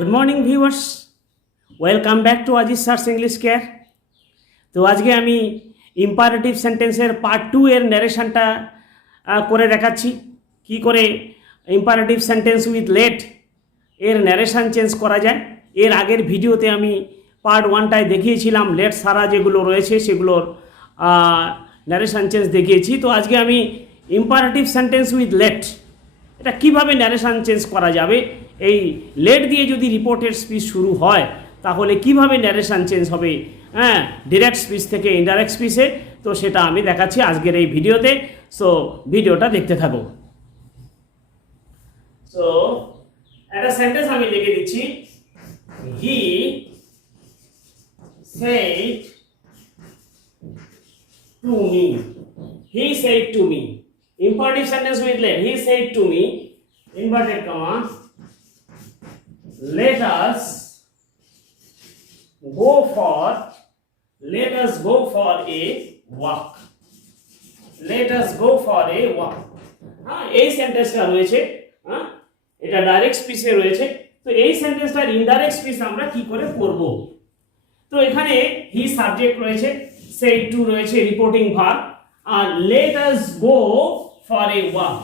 Good morning viewers, welcome back to Aziz search English care. তো আজকে আমি ইম্পারেটিভ সেন্টেন্সের পার্ট 2 এর ন্যারেশনটা করে দেখাচ্ছি কি করে ইম্পারেটিভ সেন্টেন্স উইথ লেট এর ন্যারেশন চেঞ্জ করা যায়। এর আগের ভিডিওতে আমি পার্ট 1টায় দেখিয়েছিলাম লেট সারা যেগুলো রয়েছে সেগুলোর ন্যারেশন চেঞ্জ দেখিয়েছি। তো আজকে আমি ইম্পারেটিভ সেন্টেন্স উইথ লেট এটা কীভাবে ন্যারেশন চেঞ্জ করা যাবে, এই লেট দিয়ে যদি রিপোর্টেড স্পিচ শুরু হয় তাহলে কিভাবে ন্যারেশন চেঞ্জ হবে ডিরেক্ট স্পিচ থেকে ইনডাইরেক্ট স্পিচে, তো সেটা আমি দেখাচ্ছি আজকের এই ভিডিওতে। সো ভিডিওটা দেখতে থাকো। সো একটা সেন্টেন্স আমি লিখে দিচ্ছি, হি said to me. He said to me. Imperative sentence with let. He said to me, inverted comma, let us go for a walk. Let us go for a walk. এই সেন্টেন্সটা রয়েছে, এটা direct স্পিচে রয়েছে। তো এই সেন্টেন্সটার ইনডাইরেক্ট স্পিচ আমরা কি করে করব? তো এখানে হি সাবজেক্ট রয়েছে, said to রয়েছে রিপোর্টিং ভার্ব, আর let us go for a walk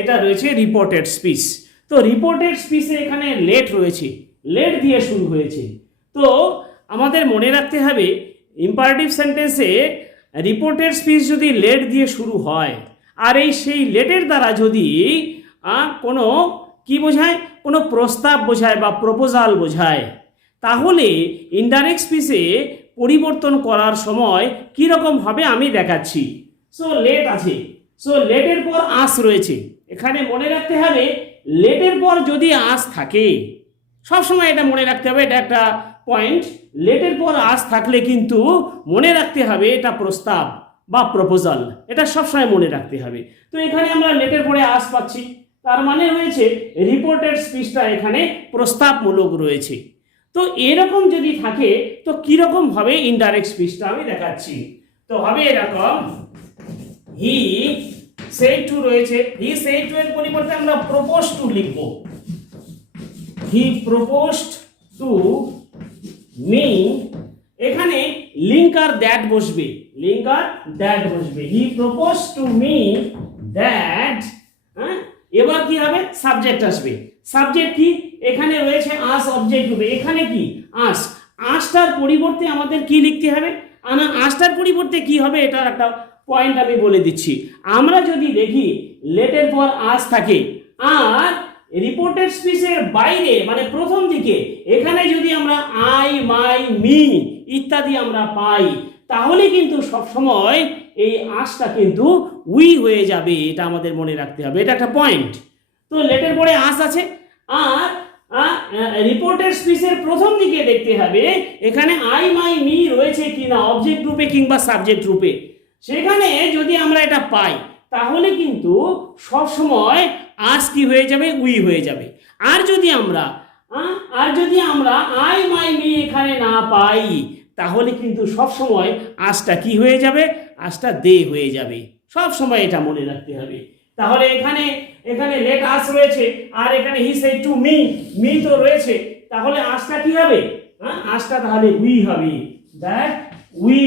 এটা রয়েছে রিপোর্টেড স্পিচ। তো রিপোর্টেড স্পিচে এখানে লেট রয়েছে, লেট দিয়ে শুরু হয়েছে। তো আমাদের মনে রাখতে হবে ইম্পারেটিভ সেন্টেন্সে রিপোর্টেড স্পিচ যদি লেট দিয়ে শুরু হয় আর সেই লেটের দ্বারা যদি কোনো কি বোঝায়, কোনো প্রস্তাব বোঝায় বা প্রপোজাল বোঝায়, তাহলে ইনডাইরেক্ট স্পিচে পরিবর্তন করার সময় কীরকম হবে আমি দেখাচ্ছি। সো লেট আছে, সো লেটের পর আস রয়েছে। এখানে মনে রাখতে হবে লেটের পর যদি আস থাকে, সবসময় এটা মনে রাখতে হবে, এটা একটা পয়েন্ট। লেটের পর আস থাকলে কিন্তু মনে রাখতে হবে এটা প্রস্তাব বা প্রপোজাল, এটা সবসময় মনে রাখতে হবে। তো এখানে আমরা লেটের পরে আস পাচ্ছি, তার মানে হয়েছে রিপোর্টেড স্পিচটা এখানে প্রস্তাবমূলক রয়েছে। তো এরকম যদি থাকে তো কীরকম হবে ইনডাইরেক্ট স্পিচটা আমি দেখাচ্ছি। তো হবে এরকম, হি said to রয়েছে, হি said to এর পরিবর্তে আমরা proposed to লিখব। হি proposed to me, এখানে লিঙ্ক আর দ্যাট বসবে, লিঙ্ক আর দ্যাট বসবে। হি proposed to me that, এবার কি হবে, সাবজেক্ট আসবে। সাবজেক্ট কি, এখানে রয়েছে আস অবজেক্ট রূপে, এখানে কি আস, আসটার পরিবর্তে আমাদের কি লিখতে হবে, আসটার পরিবর্তে কি হবে এটার একটা পয়েন্ট আমি বলে দিচ্ছি। আমরা যদি দেখি লেটের পর আস থাকে আর রিপোর্টেড স্পিচের বাইরে মানে প্রথম দিকে এখানে যদি আমরা আই, মাই, মি ইত্যাদি আমরা পাই, তাহলে কিন্তু সবসময় এই আসটা কিন্তু উই হয়ে যাবে, এটা আমাদের মনে রাখতে হবে, এটা একটা পয়েন্ট। তো লেটের পরে আস আছে আর রিপোর্টেড স্পিচের প্রথম দিকে দেখতে হবে এখানে আই, মাই, মি রয়েছে কিনা অবজেক্ট রূপে কিংবা সাবজেক্ট রূপে। সেখানে যদি আমরা এটা পাই তাহলে কিন্তু সব সময় আস কি হয়ে যাবে, উই হয়ে যাবে। আর যদি আমরা আই, মাই, মি এখানে না পাই তাহলে কিন্তু সব সময় আসটা কি হয়ে যাবে, আসটা দে হয়ে যাবে। সব সময় এটা মনে রাখতে হবে। তাহলে এখানে লেট আস রয়েছে আর এখানে he said to me, me তো রয়েছে, তাহলে আসটা কি হবে, আসটা তাহলে উই হবে, দ্যাট উই।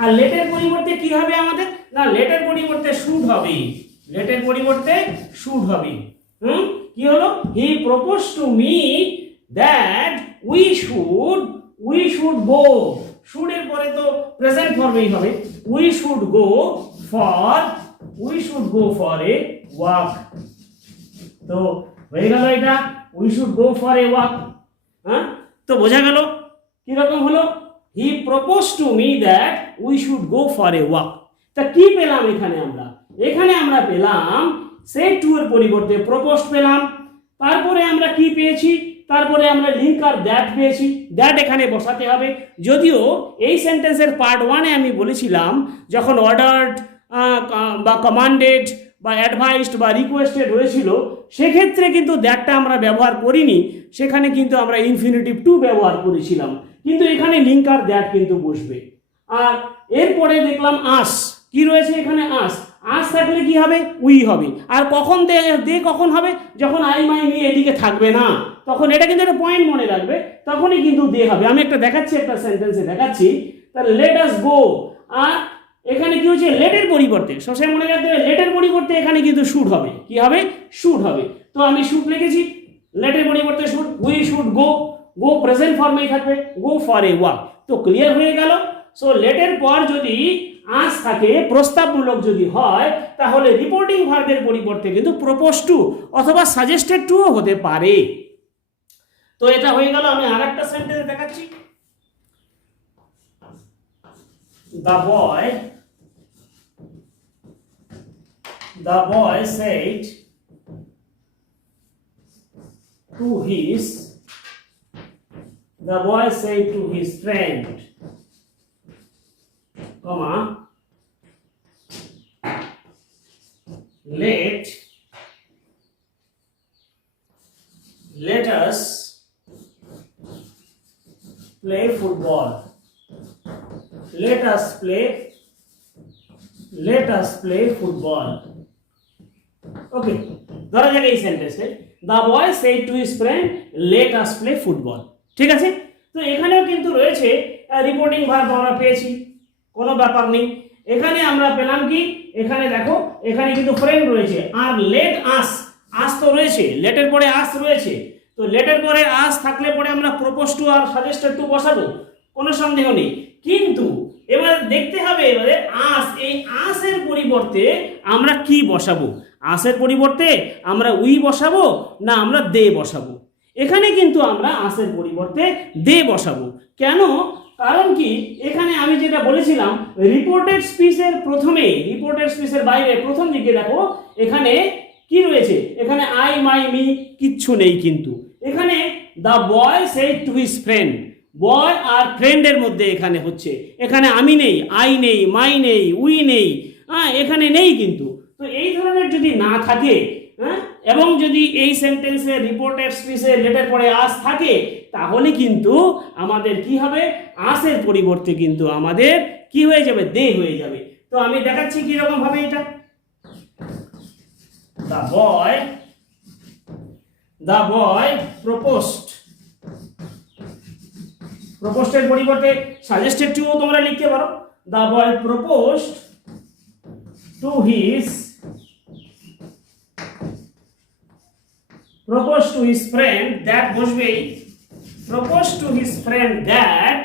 আর লেটের পরিবর্তে কি হবে আমাদের, না লেটের পরিবর্তে শুড হবে, লেটের পরিবর্তে শুড হবে। কি হলো, he propose to me that we should go, শুডের পরে তো প্রেজেন্ট ফর্মেই হবে, we should go for a walk. তো হয়ে গেল এটা, we should go for a walk. তো বোঝা গেল কিরকম হলো, he propose to me that we should go for a walk. তা কি পেলাম এখানে আমরা পেলাম সেড টু এর পরিবর্তে প্রপোজড পেলাম। তারপরে আমরা কি পেয়েছি, তারপরে আমরা লিঙ্ক আর দ্যাট পেয়েছি, দ্যাট এখানে বসাতে হবে। যদিও এই সেন্টেন্সের পার্ট 1-এ আমি বলেছিলাম যখন অর্ডার্ড বা কমান্ডেড বা অ্যাডভাইসড বা রিকোয়েস্টেড হয়েছিল সেক্ষেত্রে কিন্তু দ্যাটটা আমরা ব্যবহার করিনি, সেখানে কিন্তু আমরা ইনফিনিটিভ টু ব্যবহার করেছিলাম, কিন্তু এখানে লিঙ্ক আর দ্যাট কিন্তু বসবে। আর এরপরে দেখলাম আস, কি রয়েছে এখানে আস, আস থাকলে কি হবে, উই হবে। আর কখন দে কখন হবে, যখন আই মাই মি এদিকে থাকবে না, তখন এটা কিন্তু একটা পয়েন্ট মনে রাখবে, তখনই কিন্তু দে হবে। আমি একটা দেখাচ্ছি, একটা সেন্টেন্সে দেখাচ্ছি। তাহলে লেট আস গো, আর এখানে কি হচ্ছে, লেটের পরিবর্তে, সবসময় মনে রাখতে হবে লেটের পরিবর্তে এখানে কিন্তু শুড হবে। কি হবে, শুড হবে। তো আমি শুড লিখেছি, লেটের পরিবর্তে should, we should go, go present ফর্মেই থাকবে, গো ফর এ ওয়াক। তো ক্লিয়ার হয়ে গেল। সো লেটের পর যদি আস থাকে, প্রস্তাবমূলক যদি হয়, তাহলে রিপোর্টিং ভার্বের পরিবর্তে কিন্তু প্রপোজ টু অথবা সাজেস্টেড টুও হতে পারে। তো এটা হয়ে গেল। আমি আরেকটা সেন্টেন্স দেখাচ্ছি। The boy said to his friend, comma, let us play football. Let us play football. ওকে, ধরা যাক এই সেন্টেন্সে the boy said to his friend let us play football. ঠিক আছে। তো এখানেও কিন্তু রয়েছে রিপোর্টিং ভার্ব আমরা পেয়েছি, কোনো ব্যাপার নেই। এখানে আমরা পেলাম কি, এখানে দেখো এখানে কিন্তু ফ্রেন্ড রয়েছে, আর লেট আস, আস তো রয়েছে, লেটের পরে আস রয়েছে। তো লেটের পরে আস থাকলে পরে আমরা প্রপোজ টু আর সাজেস্টেড টু বসাবো, কোনো সন্দেহ নেই। কিন্তু এবার দেখতে হবে এবারে আস, এই আসের পরিবর্তে আমরা কি বসাবো। আসের পরিবর্তে আমরা উই বসাবো না আমরা দে বসাবো। এখানে কিন্তু আমরা আসের পরিবর্তে দে বসাবো। কেন, কারণ কি, এখানে আমি যেটা বলেছিলাম রিপোর্টেড স্পিচের প্রথমে, রিপোর্টেড স্পিচের বাইরে প্রথম দিকে দেখো এখানে কি রয়েছে, এখানে আই মাই মি কিচ্ছু নেই। কিন্তু এখানে the boy said to his friend, boy আর ফ্রেন্ডের মধ্যে এখানে হচ্ছে, এখানে আমি নেই, আই নেই, মাই নেই, উই নেই, এখানে নেই কিন্তু। তো এই ধরনের যদি না থাকে, এবং যদি এই সেন্টেন্সে রিপোর্টেড স্পিচে লেটের পরে আস থাকে, তাহলে কিন্তু আমাদের কি হবে, আসের পরিবর্তে কিন্তু আমাদের কি হয়ে যাবে, দে হয়ে যাবে। তো আমি দেখাচ্ছি কি রকম ভাবে এটা। The boy proposed, প্রপোজের পরিবর্তে সাজেস্টেড টু তোমরা লিখতে পারো। The boy proposed to his friend that বসবে, proposed to his friend that।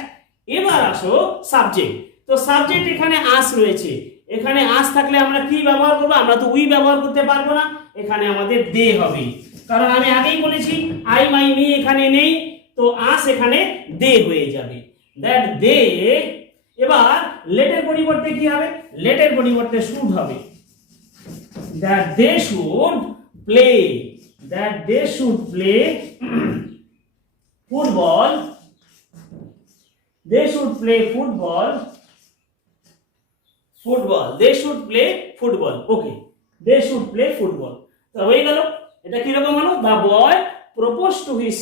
এবার আসো সাবজেক্ট। তো সাবজেক্ট এখানে আস রয়েছে, এখানে আস থাকলে আমরা কি ব্যবহার করব, আমরা তো উই ব্যবহার করতে পারবো না, এখানে আমাদের দে হবে। কারণ আমি আগেই বলেছি আই মাই মি এখানে নেই, তো আস এখানে দে হয়ে যাবে, দ্যাট দে। এবার লেটের পরিবর্তে কি হবে, লেটের পরিবর্তে শুড হবে, that they should play, that they should play football, they should play football, they should play football. Okay, they should play football. তো হয়ে গেল। এটা কি রকম হলো, the boy propose to his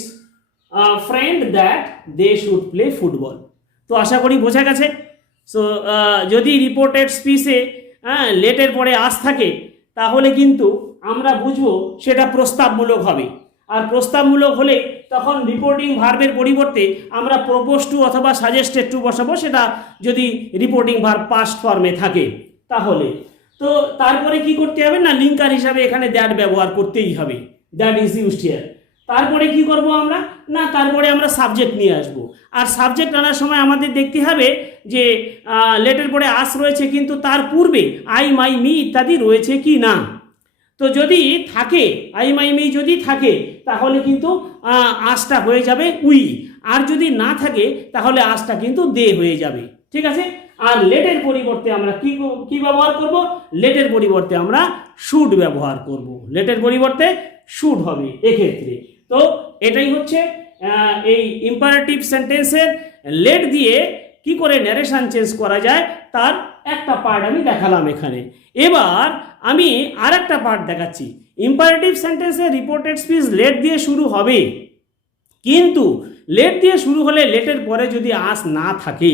friend that they should play football. তো আশা করি বোঝা গেছে। সো যদি রিপোর্টেড স্পিচে লেটের পরে আস থাকে, তাহলে কিন্তু আমরা বুঝবো সেটা প্রস্তাবমূলক হবে। আর প্রস্তাবমূলক হলে তখন রিপোর্টিং ভার্বের পরিবর্তে আমরা প্রপোজ টু অথবা সাজেস্টেড টু বসাবো, সেটা যদি রিপোর্টিং ভার্ব পাস্ট ফর্মে থাকে তাহলে। তো তারপরে কি করতে হবে না, লিঙ্কার হিসাবে এখানে দ্যাট ব্যবহার করতেই হবে, দ্যাট ইজ ইউজড হিয়ার। তারপরে কি করব আমরা না, তারপরে আমরা সাবজেক্ট নিয়ে আসব। আর সাবজেক্ট আনার সময় আমাদের দেখতে হবে যে লেটের পরে আস রয়েছে, কিন্তু তার পূর্বে আই মাই মি ইত্যাদি রয়েছে কি না। তো যদি থাকে, আই মাই মি যদি থাকে, তাহলে কিন্তু আসটা হয়ে যাবে উই, আর যদি না থাকে তাহলে আসটা কিন্তু দে হয়ে যাবে। ঠিক আছে। আর লেটের পরিবর্তে আমরা কি ব্যবহার করব, লেটের পরিবর্তে আমরা শুড ব্যবহার করব, লেটের পরিবর্তে শুড হবে এক্ষেত্রে। তো এটাই হচ্ছে এই ইম্পারেটিভ সেন্টেন্সের লেট দিয়ে কি করে ন্যারেশন চেঞ্জ করা যায় তার একটা পার্ট আমি দেখালাম এখানে। এবার আমি আর একটা পার্ট দেখাচ্ছি। ইম্পারেটিভ সেন্টেন্সে রিপোর্টেড স্পিচ লেট দিয়ে শুরু হবে, কিন্তু লেট দিয়ে শুরু হলে লেটের পরে যদি আস না থাকে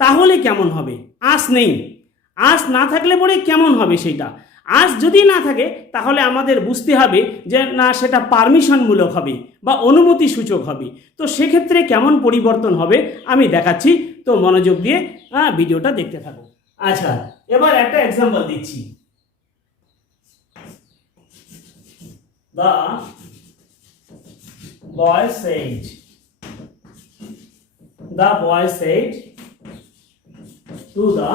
তাহলে কেমন হবে, আস নেই, আস না থাকলে পরে কেমন হবে সেটা, আস যদি না থাকে তাহলে আমাদের বুঝতে হবে যে না সেটা পারমিশনমূলক হবে বা অনুমতি সূচক হবে। তো সেক্ষেত্রে কেমন পরিবর্তন হবে আমি দেখাচ্ছি, তো মনোযোগ দিয়ে ভিডিওটা দেখতে থাকো। আচ্ছা, এবার একটা এক্সাম্পল দিচ্ছি। The boy said, the boy said to the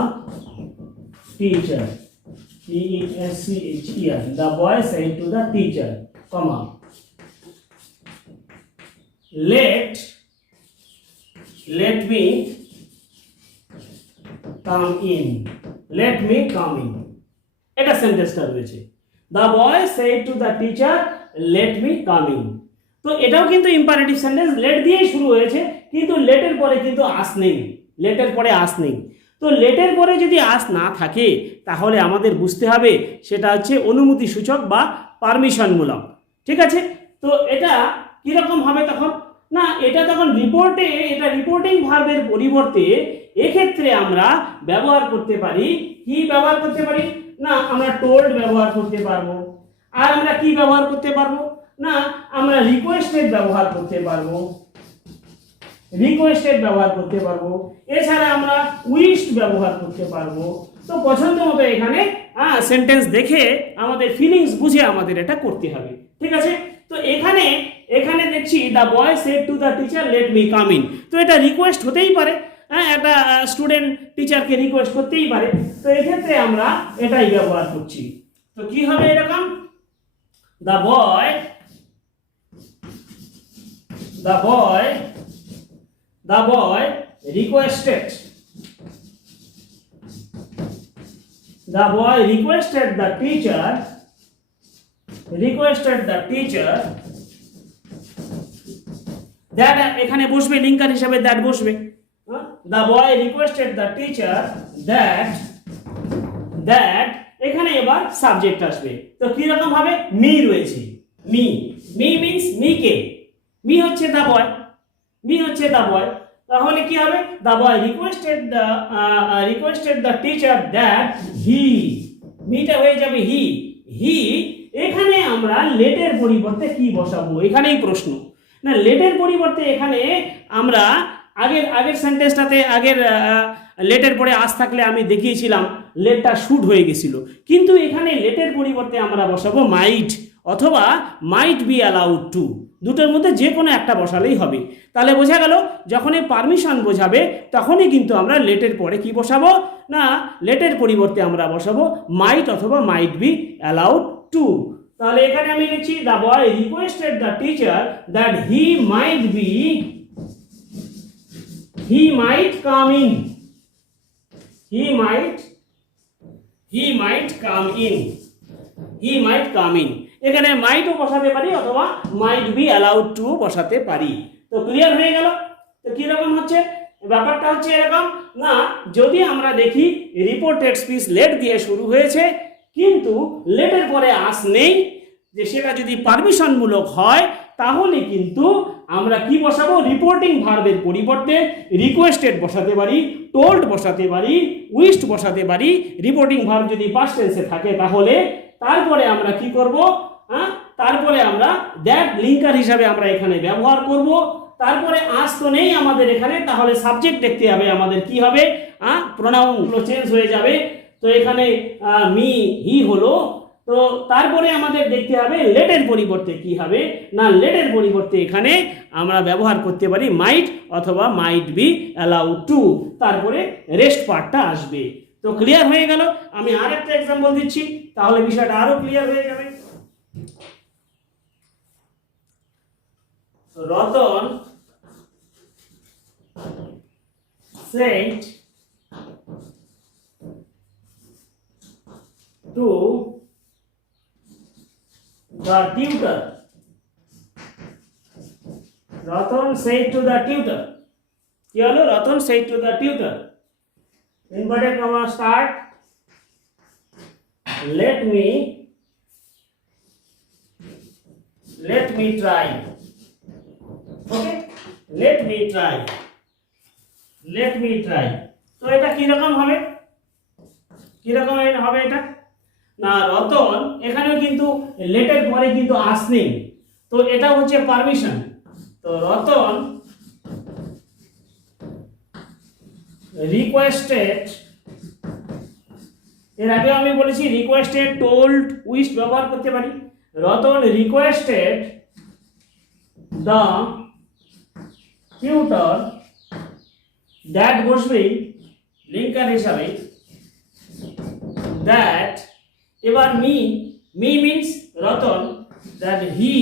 teacher, T-E-S-C-H-E-R, the boy said to the teacher, comma, let me come in, let me come in, এটা সেন্টেন্সটা রয়েছে। The boy said to the teacher, let me come in। তো এটাও কিন্তু imperative sentence, late দিয়েই শুরু হয়েছে, কিন্তু লেটের পরে কিন্তু আস নেই, লেটের পরে আস নেই। তো লেটের পরে যদি আস না থাকে তাহলে আমাদের বুঝতে হবে সেটা হচ্ছে অনুমতি সূচক বা পারমিশনমূলক। ঠিক আছে, তো এটা কিরকম হবে তখন, না এটা তখন রিপোর্টে, এটা রিপোর্টিং ভার্বের পরিবর্তে এক্ষেত্রে আমরা ব্যবহার করতে পারি, কি ব্যবহার করতে পারি, না আমরা টোল্ড ব্যবহার করতে পারবো। আর আমরা কি ব্যবহার করতে পারবো, না আমরা রিকোয়েস্টেড ব্যবহার করতে পারবো, রিকোয়েস্টেড ব্যবহার করতে পারবো। এছাড়া আমরা উইশড ব্যবহার করতে পারবো। তো পছন্দ মতো এখানে সেন্টেন্স দেখে আমাদের ফিলিংস বুঝে আমাদের এটা করতে হবে। ঠিক আছে, তো এখানে এখানে দেখছি the boy said to the teacher let me come in. তো এটা রিকোয়েস্ট হতেই পারে, একটা স্টুডেন্ট টিচারকে রিকোয়েস্ট করতেই পারে। তো এক্ষেত্রে আমরা এটাই ব্যবহার করছি। তো কি হবে এরকম, the boy requested, the boy requested the teacher that, এখানে বসবে লিঙ্কার হিসাবে দ্যাট বসবে। the boy requested the teacher that এখানে এবার সাবজেক্ট আসবে। তো কি রকম হবে, মি রয়েছে, মি মিন্স মি হচ্ছে দ্য বয়, তাহলে কি হবে, the boy requested the teacher that মিটা হয়ে যাবে হি। এখানে আমরা লেটের পরিবর্তে কি বসাবো, এখানেই প্রশ্ন। না লেটের পরিবর্তে এখানে আমরা আগের সেন্টেন্সটাতে লেটের পরে আস থাকলে আমি দেখিয়েছিলাম লেটটা শুট হয়ে গেছিল, কিন্তু এখানে লেটের পরিবর্তে আমরা বসাবো মাইট অথবা মাইট বি অ্যালাউড টু, দুটোর মধ্যে যে কোনো একটা বসালেই হবে। তাহলে বোঝা গেল যখনই পারমিশন বোঝাবে তখনই কিন্তু আমরা লেটের পরে কি বসাবো, না লেটের পরিবর্তে আমরা বসাবো মাইট অথবা মাইট বি অ্যালাউড টু। তাহলে এখানে আমি লিখছি the boy requested the teacher that he might come in, he might come in। এখানে মাইটও বসাতে পারি অথবা মাইট বি অ্যালাউড টু বসাতে পারি। তো ক্লিয়ার হয়ে গেল। তো কিরকম হচ্ছে ব্যাপারটা, হচ্ছে এরকম, না যদি আমরা দেখি রিপোর্টেড স্পিচ লেট দিয়ে শুরু হয়েছে কিন্তু লেটের পরে আস নেই, যে সেটা যদি পারমিশনমূলক হয় তাহলে কিন্তু আমরা কি বসাবো, রিপোর্টিং ভার্বের পরিবর্তে রিকোয়েস্টেড বসাতে পারি, টোল্ড বসাতে পারি, উইশড বসাতে পারি। রিপোর্টিং ভার্ব যদি পাস্ট টেন্সে থাকে তাহলে তারপরে আমরা কি করব, তারপরে আমরা দ্যাট লিঙ্কার হিসাবে আমরা এখানে ব্যবহার করব। তারপরে আস তো নেই আমাদের এখানে, তাহলে সাবজেক্ট দেখতে হবে আমাদের, কি হবে, প্রোনাউনগুলো চেঞ্জ হয়ে যাবে। তো এখানে মি হি হলো, তো তারপরে আমাদের দেখতে হবে লেটের পরিবর্তে কি হবে, না লেটের পরিবর্তে এখানে আমরা ব্যবহার করতে পারি মাইট অথবা মাইট বি অ্যালাউড টু, তারপরে রেস্ট পার্টটা আসবে। তো ক্লিয়ার হয়ে গেল। আমি আরেকটা এক্সাম্পল দিচ্ছি তাহলে বিষয়টা আরো ক্লিয়ার হয়ে যাবে। Ratan said to the tutor, Ratan said to the tutor, কি হলো, Ratan said to the tutor, inverted comma start, let me try, okay, let me try। তো এটা কি রকম হবে, কিরকম হবে এটা? না রতন, এখানেও কিন্তু লেটের পরে কিন্তু আস নেই, তো এটা হচ্ছে পারমিশন। তো রতন রিকোয়েস্টেড, এর আগে আমি বলেছি রিকোয়েস্টেড, টোল্ড, উইশ ব্যবহার করতে পারি। Ratan requested the tutor, that বসবেই লিঙ্কার হিসাবে, দ্যাট, এবার me means Ratan, that he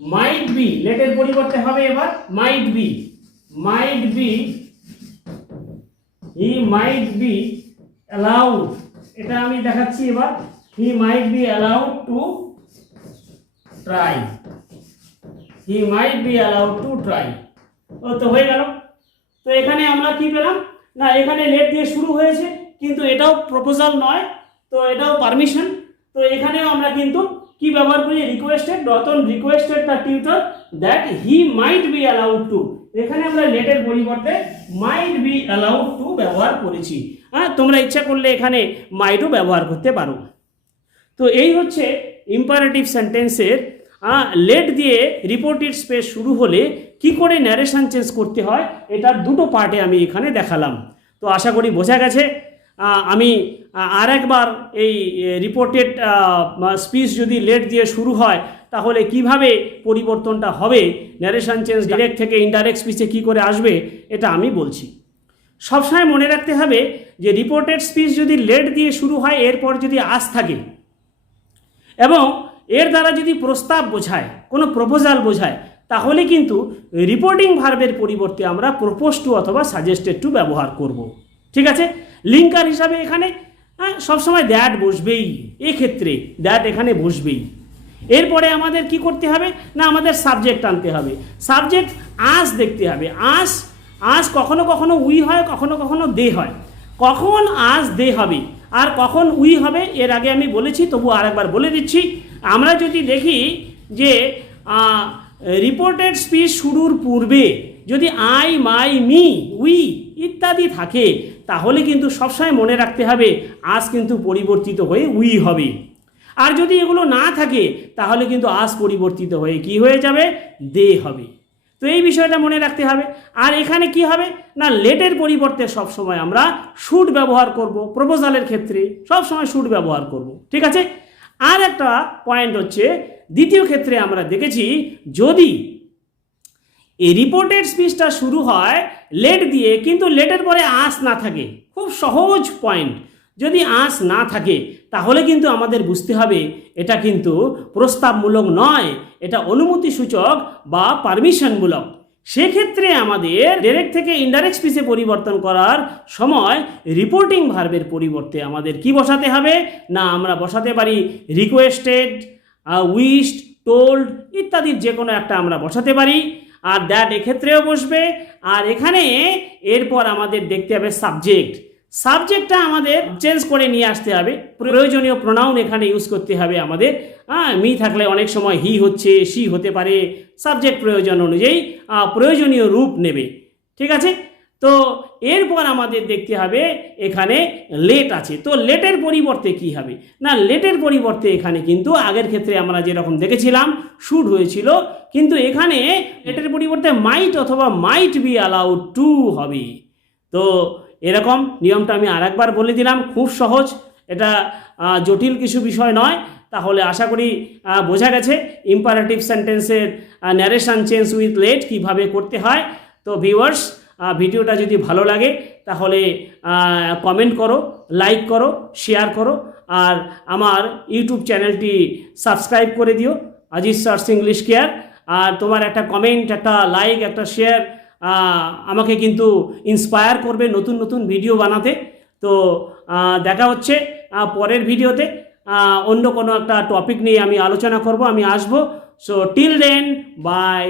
might be, লেটের পরিবর্তে হবে এবার might be, he might be allowed, এটা আমি দেখাচ্ছি এবার, he might be allowed to try, he might be allowed to try. ও তো হয়ে গেল। তো এখানে আমরা কি পেলাম? না এখানে লেট দিয়ে শুরু হয়েছে, কিন্তু এটাও প্রপোজাল নয়, তো এটাও পারমিশন। তো এখানেও আমরা কিন্তু কি ব্যবহার করি? Requested, Ratan requested the tutor that he might be allowed two, এখানে আমরা লেটের পরিবর্তে মাইট বি অ্যালাউড টু ব্যবহার করেছি। হ্যাঁ, তোমরা ইচ্ছা করলে এখানে মাইটও ব্যবহার করতে পারো। তো এই হচ্ছে ইম্পারেটিভ সেন্টেন্সের লেট দিয়ে রিপোর্টেড স্পেস শুরু হলে কি করে ন্যারেশন চেঞ্জ করতে হয়, এটার দুটো পার্টে আমি এখানে দেখালাম। তো আশা করি বোঝা গেছে। আমি আর একবার এই রিপোর্টেড স্পিচ যদি লেট দিয়ে শুরু হয় তাহলে কিভাবে পরিবর্তনটা হবে, ন্যারেশন চেঞ্জ ডাইরেক্ট থেকে ইনডাইরেক্ট স্পিচে কী করে আসবে, এটা আমি বলছি। সবসময় মনে রাখতে হবে যে রিপোর্টেড স্পিচ যদি লেট দিয়ে শুরু হয়, এরপর যদি আস থাকে এবং এর দ্বারা যদি প্রস্তাব বোঝায়, কোনো প্রপোজাল বোঝায়, তাহলে কিন্তু রিপোর্টিং ভার্বের পরিবর্তে আমরা প্রপোজ টু অথবা সাজেস্টেড টু ব্যবহার করব। ঠিক আছে? লিঙ্কার হিসাবে এখানে সবসময় দ্যাট বসবেই, এক্ষেত্রে দ্যাট এখানে বসবেই। এরপরে আমাদের কি করতে হবে? না আমাদের সাবজেক্ট আনতে হবে। সাবজেক্ট আস দেখতে হবে। আস কখনো কখনো উই হয়, কখনো কখনো দে হয়। কখন আস দে হবে আর কখন উই হবে এর আগে আমি বলেছি, তবু আরেকবার বলে দিচ্ছি। আমরা যদি দেখি যে রিপোর্টেড স্পিচ শুরুর পূর্বে যদি আই, মাই, মি, উই ইত্যাদি থাকে, তাহলে কিন্তু সবসময় মনে রাখতে হবে আস কিন্তু পরিবর্তিত হয়ে উই হবে। আর যদি এগুলো না থাকে তাহলে কিন্তু আস পরিবর্তিত হয়ে কি হয়ে যাবে? দে হবে। তো এই বিষয়টা মনে রাখতে হবে। আর এখানে কি হবে? না লেটের পরিবর্তে সবসময় আমরা শুড ব্যবহার করব। প্রপোজালের ক্ষেত্রে সবসময় শুড ব্যবহার করব। ঠিক আছে? আর একটা পয়েন্ট হচ্ছে, দ্বিতীয় ক্ষেত্রে আমরা দেখেছি যদি এই রিপোর্টেড স্পিচটা শুরু হয় লেট দিয়ে, কিন্তু লেটের পরে আস না থাকে, খুব সহজ পয়েন্ট, যদি আস না থাকে তাহলে কিন্তু আমাদের বুঝতে হবে এটা কিন্তু প্রস্তাবমূলক নয়, এটা অনুমতিসূচক বা পারমিশনমূলক। সেক্ষেত্রে আমাদের ডাইরেক্ট থেকে ইনডাইরেক্ট স্পিচে পরিবর্তন করার সময় রিপোর্টিং ভার্বের পরিবর্তে আমাদের কি বসাতে হবে? না আমরা বসাতে পারি রিকোয়েস্টেড, উইশড, টোল্ড ইত্যাদির যে কোনো একটা আমরা বসাতে পারি। আর দ্যাট এক্ষেত্রেও বসবে। আর এখানে এরপর আমাদের দেখতে হবে সাবজেক্টটা আমাদের চেঞ্জ করে নিয়ে আসতে হবে। প্রয়োজনীয় প্রোনাউন এখানে ইউজ করতে হবে আমাদের। মি থাকলে অনেক সময় হি হচ্ছে, সি হতে পারে, সাবজেক্ট প্রয়োজন অনুযায়ী প্রয়োজনীয় রূপ নেবে। ঠিক আছে? তো এরপর আমাদের দেখতে হবে এখানে লেট আছে, তো লেটের পরিবর্তে কি হবে? না লেটের পরিবর্তে এখানে কিন্তু আগের ক্ষেত্রে আমরা যেরকম দেখেছিলাম শুড হয়েছিল, কিন্তু এখানে লেটের পরিবর্তে মাইট অথবা মাইট বি অ্যালাউড টু হবে। তো এরকম নিয়মটা আমি আরেকবার বলে দিলাম, খুব সহজ, এটা জটিল কিছু বিষয় নয়। তাহলে আশা করি বোঝা গেছে ইম্পারেটিভ সেন্টেন্সের ন্যারেশন চেঞ্জ উইথ লেট কীভাবে করতে হয়। তো ভিউয়ার্স, ভিডিওটা যদি ভালো লাগে তাহলে কমেন্ট করো, লাইক করো, শেয়ার করো, আর আমার ইউটিউব চ্যানেলটি সাবস্ক্রাইব করে দিও, আজিজ সার্স ইংলিশ কেয়ার। আর তোমার একটা কমেন্ট, একটা লাইক, একটা শেয়ার আমাকে কিন্তু ইন্সপায়ার করবে নতুন নতুন ভিডিও বানাতে। তো দেখা হচ্ছে পরের ভিডিওতে, অন্য কোনো একটা টপিক নিয়ে আমি আলোচনা করব, আমি আসবো। So till then, by.